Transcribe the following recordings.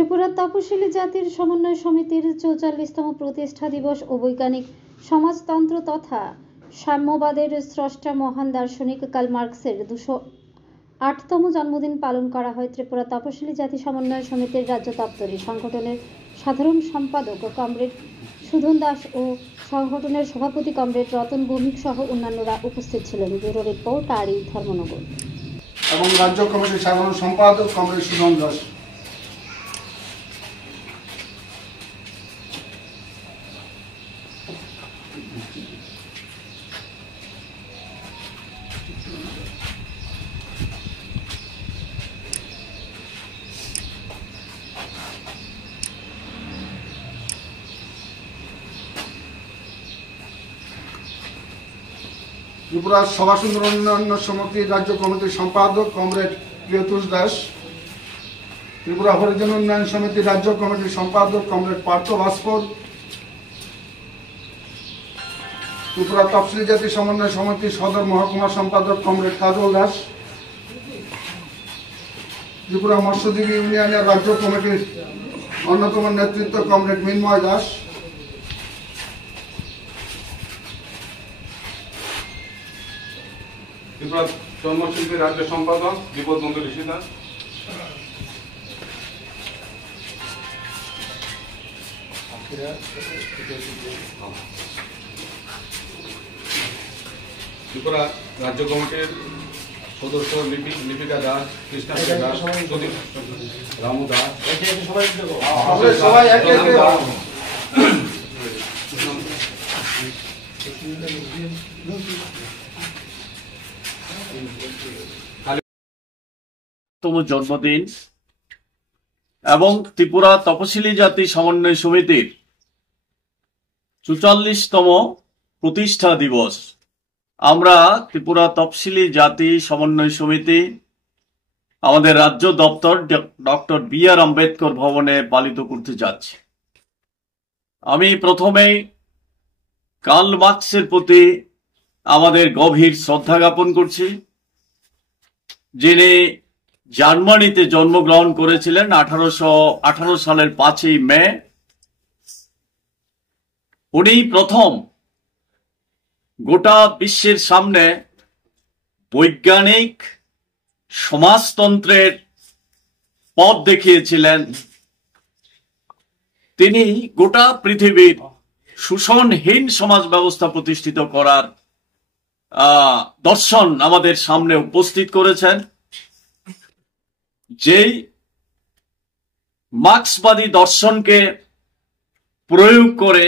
ত্রিপুরা তপশিলি জাতির সমন্বয় সমিতির ৪৪তম প্রতিষ্ঠা দিবস ও বৈজ্ঞানিক সমাজতন্ত্র তথা সাম্যবাদের স্রষ্টা মহান দার্শনিক কার্ল মার্কসের ২০৮তম জন্মদিন পালন করা হয়। ত্রিপুরা তপশিলি জাতি সমন্বয় সমিতির রাজ্য দপ্তরে সংগঠনের সাধারণ সম্পাদক কমরেড সুধন দাস ও সংগঠনের সভাপতি কমরেড রতন ভৌমিক সহ অন্যান্যরা উপস্থিত ছিলেন। ব্যুরো রিপোর্ট আরই ধর্মনগর। এবং রাজ্য কমিটির সাধারণ সম্পাদক কমরেড সুধন দাস। ত্রিপুরা সভা সুন্দর উন্নয়ন সমিতির রাজ্য কমিটির সম্পাদক কমরেড প্রিয়তোষ দাস, ত্রিপুরা হরিজন উন্নয়ন সমিতির রাজ্য কমিটির সম্পাদক কমরেড পার্থ ভাস্কর, ত্রিপুরা তফসিলি জাতি সমন্বয় সমিতির সদর মহকুমা সম্পাদক কমরেড কাজল দাস, ত্রিপুরা মৎস্যজীবী ইউনিয়নের রাজ্য কমিটির অন্যতম নেতৃত্ব কমরেড মিনময় দাস, ত্রিপুরা জন্মশিল্পীর রাজ্য সম্পাদক বিপদবন্ধু ঋষি দাস, ত্রিপুরা রাজ্য কমিটির সদস্য লিপিকা দাস, কৃষ্ণা দাস, রামু দাস, সবাই একে একে জন্মদিন এবং ত্রিপুরা তপশিলি জাতি সমন্বয় সমিতির ৪৪তম প্রতিষ্ঠা দিবস আমরা ত্রিপুরা তপশিলি জাতি সমন্বয় সমিতি আমাদের রাজ্য দপ্তর ডক্টর বি.আর. আম্বেদকর ভবনে পালিত করতে যাচ্ছি। আমি প্রথমেই কার্ল মার্কসের প্রতি আমাদের গভীর শ্রদ্ধা জ্ঞাপন করছি, যিনি জার্মানিতে জন্মগ্রহণ করেছিলেন 1818 সালের 5ই মে। উনি প্রথম গোটা বিশ্বের সামনে বৈজ্ঞানিক সমাজতন্ত্রের পথ দেখিয়েছিলেন। তিনি গোটা পৃথিবীর শোষণহীন সমাজ ব্যবস্থা প্রতিষ্ঠিত করার দর্শন আমাদের সামনে উপস্থিত করেছেন, যেই মার্ক্সবাদী দর্শনকে প্রয়োগ করে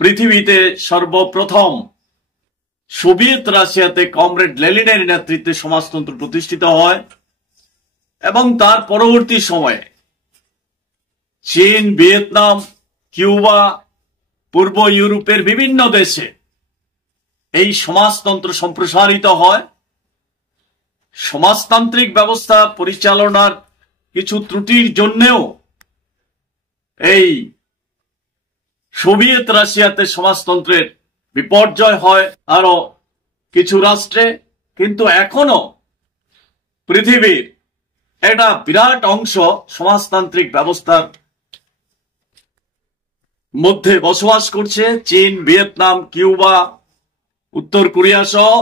পৃথিবীতে সর্বপ্রথম সোভিয়েত রাশিয়াতে কমরেড লেনিনের নেতৃত্বে সমাজতন্ত্র প্রতিষ্ঠিত হয় এবং তার পরবর্তী সময়ে চীন, ভিয়েতনাম, কিউবা, পূর্ব ইউরোপের বিভিন্ন দেশে এই সমাজতন্ত্র সম্প্রসারিত হয়। সমাজতান্ত্রিক ব্যবস্থা পরিচালনার কিছু ত্রুটির জন্যেও এই সোভিয়েত রাশিয়াতে সমাজতন্ত্রের বিপর্যয় হয় আরো কিছু রাষ্ট্রে, কিন্তু এখনো পৃথিবীর একটা বিরাট অংশ সমাজতান্ত্রিক ব্যবস্থার মধ্যে বসবাস করছে। চীন, ভিয়েতনাম, কিউবা, উত্তর কোরিয়া সহ।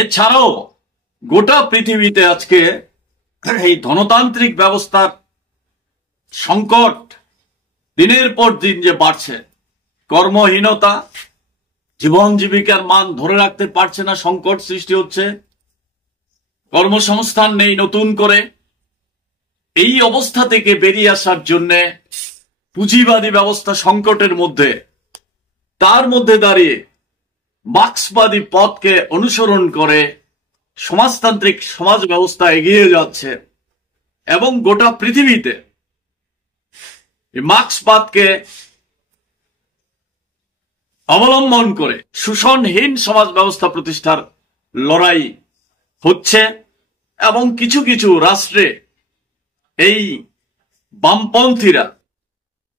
এছাড়াও গোটা পৃথিবীতে আজকে এই ধনতান্ত্রিক ব্যবস্থার সংকট দিনের পর দিন যে বাড়ছে, কর্মহীনতা, জীবন জীবিকার মান ধরে রাখতে পারছে না, সংকট সৃষ্টি হচ্ছে, কর্মসংস্থান নেই নতুন করে। এই অবস্থা থেকে বেরিয়ে আসার জন্য পুঁজিবাদী ব্যবস্থা সংকটের মধ্যে, তার মধ্যে দাঁড়িয়ে মার্ক্সবাদী পথকে অনুসরণ করে সমাজতান্ত্রিক সমাজ ব্যবস্থা এগিয়ে যাচ্ছে এবং গোটা পৃথিবীতে মার্ক্সবাদকে অবলম্বন করে শোষণহীন সমাজ ব্যবস্থা প্রতিষ্ঠার লড়াই হচ্ছে এবং কিছু কিছু রাষ্ট্রে এই বামপন্থীরা,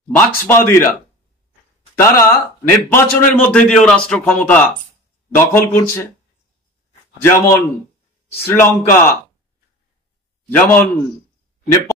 মার্ক্সবাদীরা, তারা নির্বাচনের মধ্যে দিয়েও রাষ্ট্র ক্ষমতা দখল করছে। যেমন শ্রীলঙ্কা, যেমন নেপাল।